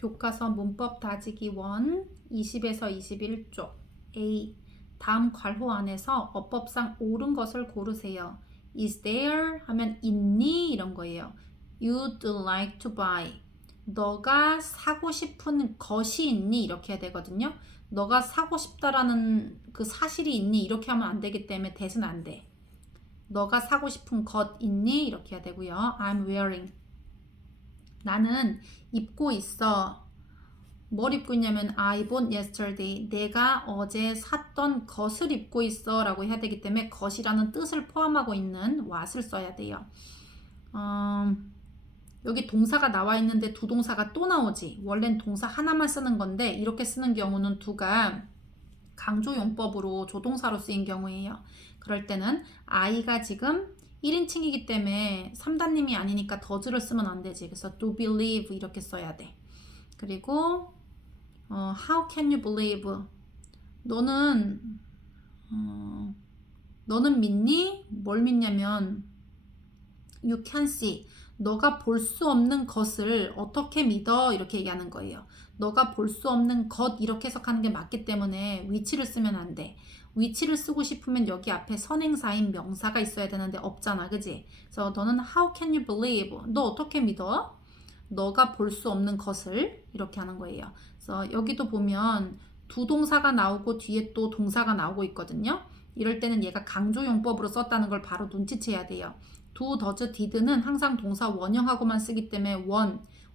교과서 문법 다지기 1 20에서 21쪽 A. 다음 괄호 안에서 어법상 옳은 것을 고르세요. Is there? 하면 있니? 이런 거예요. You'd like to buy. 너가 사고 싶은 것이 있니? 이렇게 해야 되거든요. 너가 사고 싶다라는 그 사실이 있니? 이렇게 하면 안 되기 때문에 대신 안 돼. 너가 사고 싶은 것 있니? 이렇게 해야 되고요. I'm wearing. 나는 입고 있어. 뭘 입고 있냐면 I bought yesterday. 내가 어제 샀던 것을 입고 있어 라고 해야 되기 때문에 것이라는 뜻을 포함하고 있는 what을 써야 돼요. 여기 동사가 나와 있는데 두 동사가 또 나오지. 원래는 동사 하나만 쓰는 건데 이렇게 쓰는 경우는 두가 강조용법으로 조동사로 쓰인 경우예요. 그럴 때는 I가 지금 1인칭이기 때문에 3단님이 아니니까 does를 쓰면 안 되지. 그래서 do believe 이렇게 써야 돼. 그리고 how can you believe? 너는 믿니? 뭘 믿냐면 you can see. 너가 볼 수 없는 것을 어떻게 믿어? 이렇게 얘기하는 거예요. 너가 볼 수 없는 것 이렇게 해석하는 게 맞기 때문에 위치를 쓰면 안 돼. 위치를 쓰고 싶으면 여기 앞에 선행사인 명사가 있어야 되는데 없잖아. 그지? 그래서 너는 how can you believe? 너 어떻게 믿어? 너가 볼 수 없는 것을 이렇게 하는 거예요. 그래서 여기도 보면 두 동사가 나오고 뒤에 또 동사가 나오고 있거든요. 이럴 때는 얘가 강조용법으로 썼다는 걸 바로 눈치채야 돼요. do, does, did는 항상 동사 원형하고만 쓰기 때문에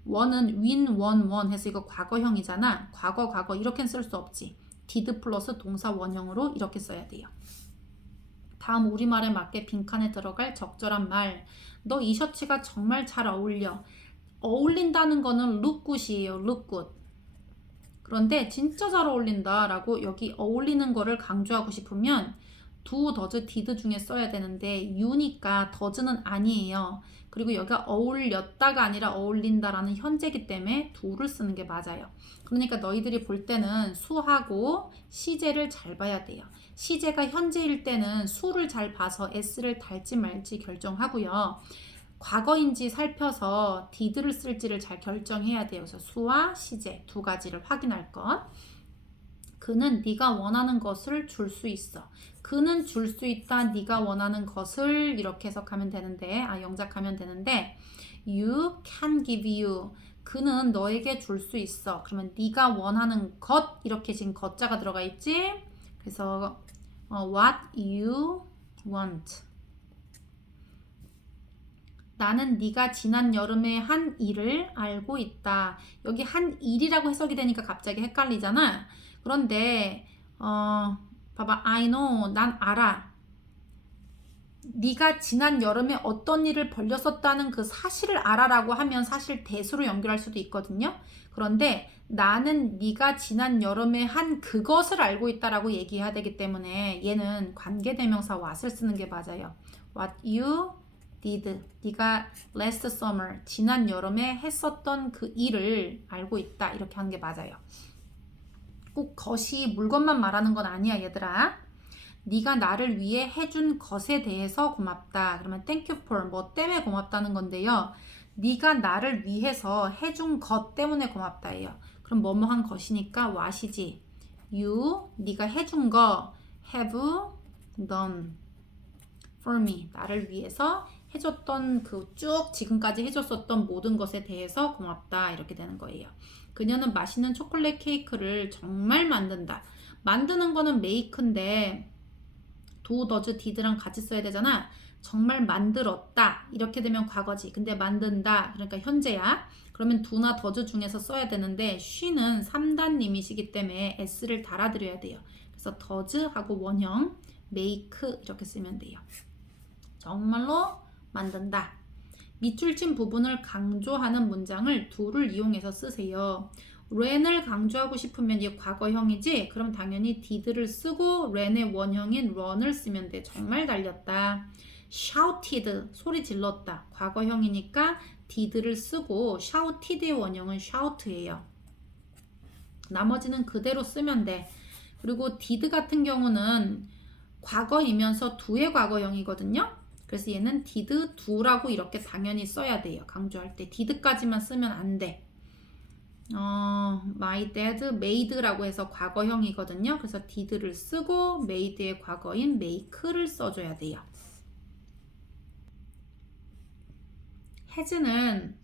원은 win, won 해서 이거 과거형이잖아. 과거 이렇게는 쓸 수 없지. did 플러스 동사 원형으로 이렇게 써야 돼요. 다음 우리말에 맞게 빈칸에 들어갈 적절한 말. 너 이 셔츠가 정말 잘 어울려. 어울린다는 거는 look good이에요. look good. 그런데 진짜 잘 어울린다 라고 여기 어울리는 거를 강조하고 싶으면 do, does, did 중에 써야 되는데 you니까 does는 아니에요. 그리고 여기가 어울렸다가 아니라 어울린다라는 현재이기 때문에 do를 쓰는 게 맞아요. 그러니까 너희들이 볼 때는 수하고 시제를 잘 봐야 돼요. 시제가 현재일 때는 수를 잘 봐서 s를 달지 말지 결정하고요. 과거인지 살펴서 did를 쓸지를 잘 결정해야 돼요. 그래서 수와 시제 두 가지를 확인할 것. 그는 네가 원하는 것을 줄 수 있어. 그는 줄 수 있다. 네가 원하는 것을 이렇게 해석하면 되는데, 영작하면 되는데, you can give you. 그는 너에게 줄 수 있어. 그러면 네가 원하는 것 이렇게 지금 것자가 들어가 있지. 그래서 what you want. 나는 네가 지난 여름에 한 일을 알고 있다. 여기 한 일이라고 해석이 되니까 갑자기 헷갈리잖아. 그런데 봐봐. I know. 난 알아. 네가 지난 여름에 어떤 일을 벌렸었다는 그 사실을 알아라고 하면 사실 대수로 연결할 수도 있거든요. 그런데 나는 네가 지난 여름에 한 그것을 알고 있다라고 얘기해야 되기 때문에 얘는 관계대명사 what을 쓰는 게 맞아요. What you did. 네가 last summer, 지난 여름에 했었던 그 일을 알고 있다. 이렇게 하는 게 맞아요. 꼭 것이 물건만 말하는 건 아니야, 얘들아. 네가 나를 위해 해준 것에 대해서 고맙다. 그러면 thank you for 뭐 때문에 고맙다는 건데요. 네가 나를 위해서 해준 것 때문에 고맙다예요. 그럼 뭐뭐 한 것이니까 what이지. you, 네가 해준 거 have done for me. 나를 위해서 해줬던 그 쭉 지금까지 해줬었던 모든 것에 대해서 고맙다. 이렇게 되는 거예요. 그녀는 맛있는 초콜릿 케이크를 정말 만든다. 만드는 거는 make인데 do, does, did랑 같이 써야 되잖아. 정말 만들었다. 이렇게 되면 과거지. 근데 만든다. 그러니까 현재야. 그러면 do나 does 중에서 써야 되는데 she는 3단님이시기 때문에 s를 달아드려야 돼요. 그래서 does 하고 원형 make 이렇게 쓰면 돼요. 정말로 만든다. 밑줄 친 부분을 강조하는 문장을 do를 이용해서 쓰세요. ran을 강조하고 싶으면 이게 과거형이지? 그럼 당연히 did를 쓰고 ran의 원형인 run을 쓰면 돼. 정말 달렸다. shouted, 소리 질렀다. 과거형이니까 did를 쓰고 shouted의 원형은 shout예요. 나머지는 그대로 쓰면 돼. 그리고 did 같은 경우는 과거이면서 do의 과거형이거든요. 그래서 얘는 did, do라고 이렇게 당연히 써야 돼요. 강조할 때 did까지만 쓰면 안 돼. my dad made라고 해서 과거형이거든요. 그래서 did를 쓰고 made의 과거인 make를 써줘야 돼요. has는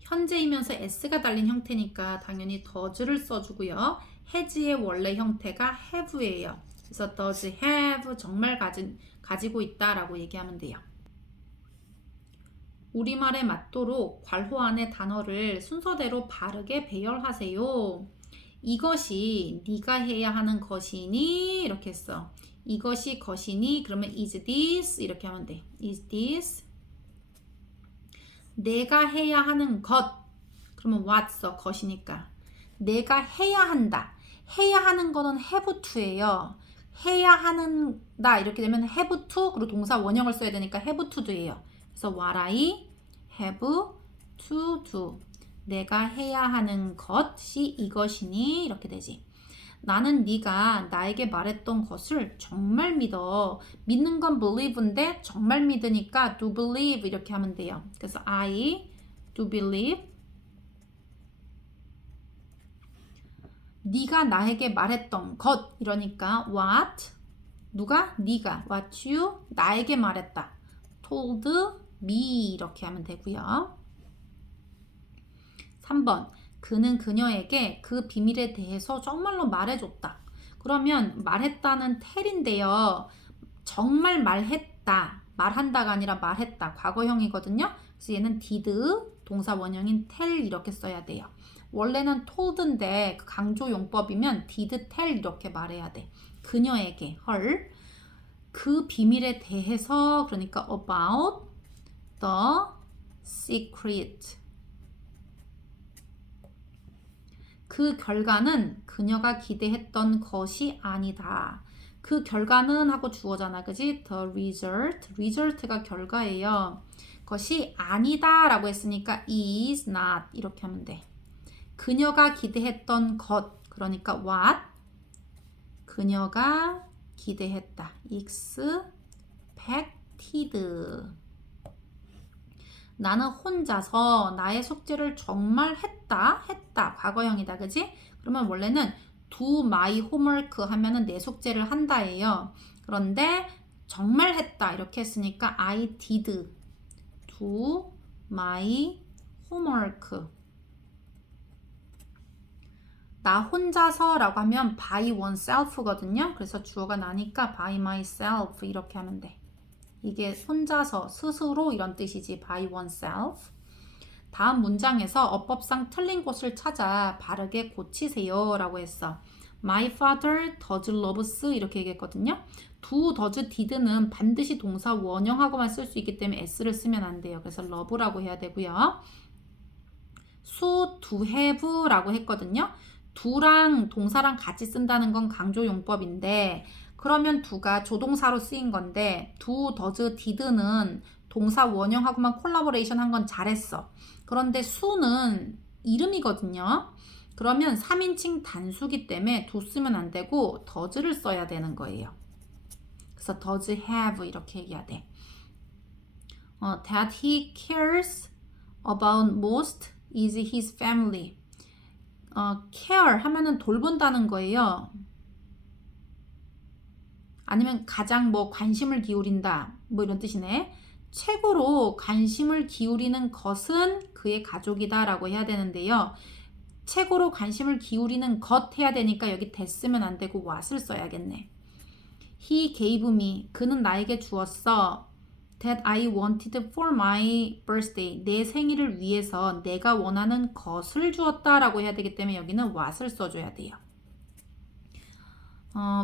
현재이면서 s가 달린 형태니까 당연히 does를 써주고요. has의 원래 형태가 have예요. 그래서 does have 정말 가지고 있다라고 얘기하면 돼요. 우리말에 맞도록 괄호 안의 단어를 순서대로 바르게 배열하세요. 이것이 네가 해야 하는 것이니 이렇게 했어. 이것이 것이니 그러면 is this 이렇게 하면 돼. is this 내가 해야 하는 것 그러면 what 써 것이니까 내가 해야 한다. 해야 하는 거는 have to예요. 해야 하는다 이렇게 되면 have to 그리고 동사 원형을 써야 되니까 have to do예요. 그래서 what I have to do 내가 해야 하는 것이 이것이니 이렇게 되지. 나는 네가 나에게 말했던 것을 정말 믿어. 믿는 건 believe인데 정말 믿으니까 do believe 이렇게 하면 돼요. 그래서 I do believe 네가 나에게 말했던 것 이러니까 what 누가? 네가 what you 나에게 말했다. told me 이렇게 하면 되고요. 3번 그는 그녀에게 그 비밀에 대해서 정말로 말해줬다. 그러면 말했다는 tell인데요. 정말 말했다. 말한다가 아니라 말했다. 과거형이거든요. 그래서 얘는 did 동사 원형인 tell 이렇게 써야 돼요. 원래는 told인데 강조 용법이면 did tell 이렇게 말해야 돼. 그녀에게 her 그 비밀에 대해서 그러니까 about the secret 그 결과는 그녀가 기대했던 것이 아니다. 그 결과는 하고 주어잖아. 그지? The result. result가 결과예요. 것이 아니다 라고 했으니까 is not 이렇게 하면 돼. 그녀가 기대했던 것 그러니까 what 그녀가 기대했다. expected 나는 혼자서 나의 숙제를 정말 했다. 과거형이다. 그지? 그러면 원래는 do my homework 하면은 내 숙제를 한다예요. 그런데 정말 했다. 이렇게 했으니까 I did do my homework. 나 혼자서 라고 하면 by oneself거든요. 그래서 주어가 나니까 by myself 이렇게 하면 돼. 이게 혼자서 스스로 이런 뜻이지 by oneself. 다음 문장에서 어법상 틀린 곳을 찾아 바르게 고치세요 라고 했어. My father does loves 이렇게 얘기했거든요. do, does, did는 반드시 동사 원형하고만 쓸 수 있기 때문에 s를 쓰면 안 돼요. 그래서 love라고 해야 되고요. 수, do, have 라고 했거든요. do랑 동사랑 같이 쓴다는 건 강조 용법인데 그러면 do가 조동사로 쓰인 건데 do, does, did는 동사 원형하고만 콜라보레이션 한 건 잘했어. 그런데 수는 이름이거든요. 그러면 3인칭 단수기 때문에 do 쓰면 안 되고 does를 써야 되는 거예요. 그래서 does have 이렇게 얘기해야 돼. That he cares about most is his family. care 하면은 돌본다는 거예요. 아니면 가장 뭐 관심을 기울인다 뭐 이런 뜻이네. 최고로 관심을 기울이는 것은 그의 가족이다 라고 해야 되는데요. 최고로 관심을 기울이는 것 해야 되니까 여기 됐으면 안 되고 what을 써야겠네. He gave me 그는 나에게 주었어. That I wanted for my birthday 내 생일을 위해서 내가 원하는 것을 주었다 라고 해야 되기 때문에 여기는 what을 써줘야 돼요.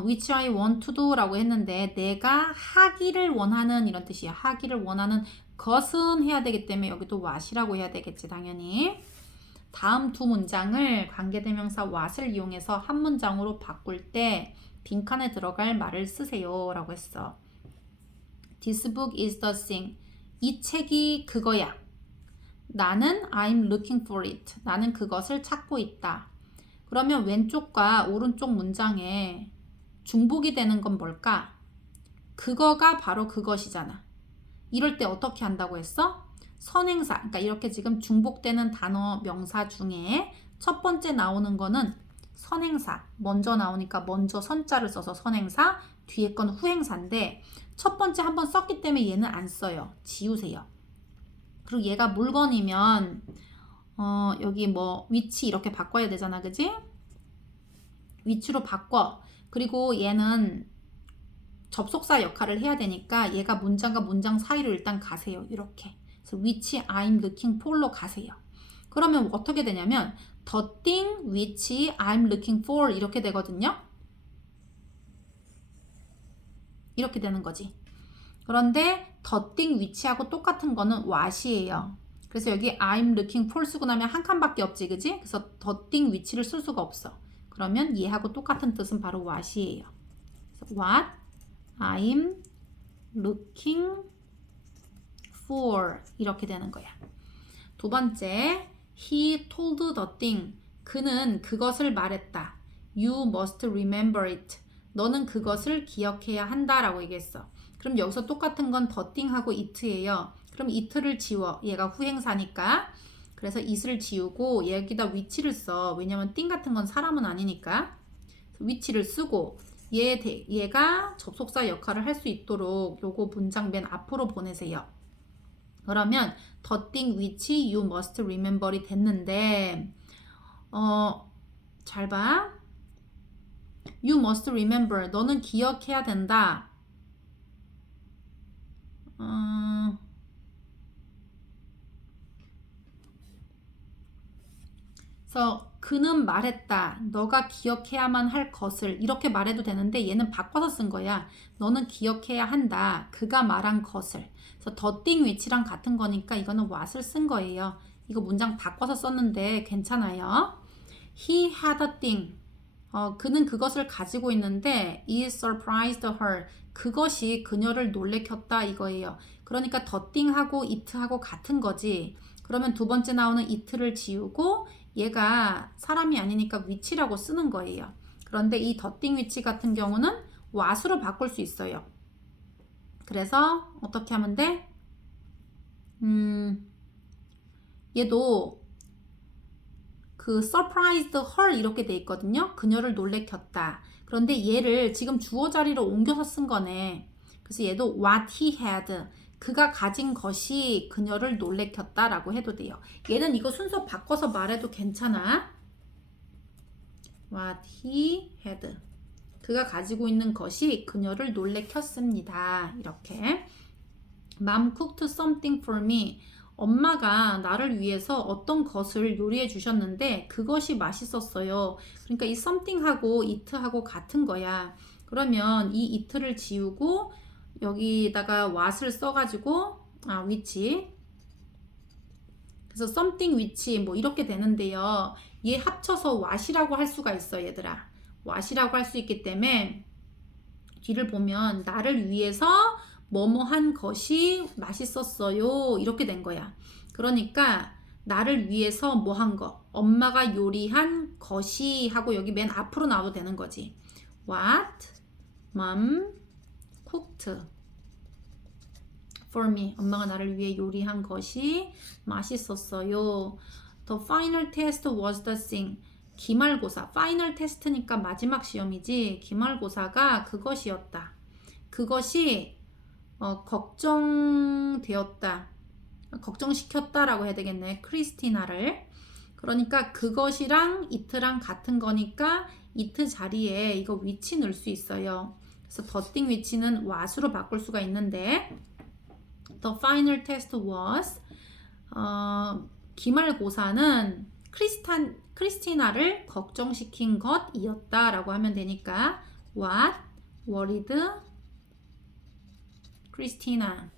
which I want to do 라고 했는데 내가 하기를 원하는 이런 뜻이야. 하기를 원하는 것은 해야 되기 때문에 여기도 what이라고 해야 되겠지 당연히. 다음 두 문장을 관계대명사 what을 이용해서 한 문장으로 바꿀 때 빈칸에 들어갈 말을 쓰세요 라고 했어. This book is the thing. 이 책이 그거야. 나는 I'm looking for it. 나는 그것을 찾고 있다. 그러면 왼쪽과 오른쪽 문장에 중복이 되는 건 뭘까? 그거가 바로 그것이잖아. 이럴 때 어떻게 한다고 했어? 선행사, 그러니까 이렇게 지금 중복되는 단어 명사 중에 첫 번째 나오는 거는 선행사. 먼저 나오니까 먼저 선자를 써서 선행사, 뒤에 건 후행사인데 첫 번째 한번 썼기 때문에 얘는 안 써요. 지우세요. 그리고 얘가 물건이면 여기 뭐 위치 이렇게 바꿔야 되잖아, 그지? 위치로 바꿔. 그리고 얘는 접속사 역할을 해야 되니까 얘가 문장과 문장 사이로 일단 가세요. 이렇게. 그래서 which I'm looking for로 가세요. 그러면 어떻게 되냐면 the thing which I'm looking for 이렇게 되거든요. 이렇게 되는 거지. 그런데 the thing which하고 똑같은 거는 what이에요. 그래서 여기 I'm looking for 쓰고 나면 한 칸밖에 없지, 그지? 그래서 the thing which를 쓸 수가 없어. 그러면 얘하고 똑같은 뜻은 바로 what이에요. 그래서 what I'm looking for 이렇게 되는 거야. 두 번째, he told the thing. 그는 그것을 말했다. You must remember it. 너는 그것을 기억해야 한다라고 얘기했어. 그럼 여기서 똑같은 건 the thing하고 it예요. 그럼 it를 지워. 얘가 후행사니까. 그래서 it을 지우고 여기다 which를 써. 왜냐면 thing 같은 건 사람은 아니니까. which를 쓰고 얘가 접속사 역할을 할 수 있도록 요거 문장 맨 앞으로 보내세요. 그러면 the thing which you must remember이 됐는데 잘 봐. You must remember. 너는 기억해야 된다. 그래서 그는 말했다. 너가 기억해야만 할 것을 이렇게 말해도 되는데 얘는 바꿔서 쓴 거야. 너는 기억해야 한다. 그가 말한 것을. 그래서 the thing which랑 같은 거니까 이거는 what을 쓴 거예요. 이거 문장 바꿔서 썼는데 괜찮아요. He had a thing. 그는 그것을 가지고 있는데 it surprised her. 그것이 그녀를 놀래켰다 이거예요. 그러니까 the thing하고 it하고 같은 거지. 그러면 두 번째 나오는 it를 지우고 얘가 사람이 아니니까 which라고 쓰는 거예요. 그런데 이 the thing which 같은 경우는 what으로 바꿀 수 있어요. 그래서 어떻게 하면 돼? 얘도 그 surprised her 이렇게 돼 있거든요. 그녀를 놀래켰다. 그런데 얘를 지금 주어 자리로 옮겨서 쓴 거네. 그래서 얘도 what he had. 그가 가진 것이 그녀를 놀래켰다라고 해도 돼요. 얘는 이거 순서 바꿔서 말해도 괜찮아. What he had. 그가 가지고 있는 것이 그녀를 놀래켰습니다. 이렇게. Mom cooked something for me. 엄마가 나를 위해서 어떤 것을 요리해 주셨는데 그것이 맛있었어요. 그러니까 이 something하고 it하고 같은 거야. 그러면 이 it를 지우고 여기다가 what을 써가지고 which. 그래서 something which 뭐 이렇게 되는데요. 얘 합쳐서 what이라고 할 수가 있어, 얘들아. what이라고 할 수 있기 때문에 뒤를 보면 나를 위해서 뭐뭐 한 것이 맛있었어요. 이렇게 된 거야. 그러니까 나를 위해서 뭐 한 거. 엄마가 요리한 것이 하고 여기 맨 앞으로 나와도 되는 거지. What mom cooked for me. 엄마가 나를 위해 요리한 것이 맛있었어요. The final test was the thing. 기말고사. final test니까 마지막 시험이지. 기말고사가 그것이었다. 그것이 걱정되었다. 걱정시켰다라고 해야 되겠네. 크리스티나를. 그러니까 그것이랑 it랑 같은 거니까 it 자리에 이거 which 넣을 수 있어요. 그래서 the thing which는 what으로 바꿀 수가 있는데 the final test was 기말고사는 크리스티나를 걱정시킨 것이었다라고 하면 되니까 what worried Christina.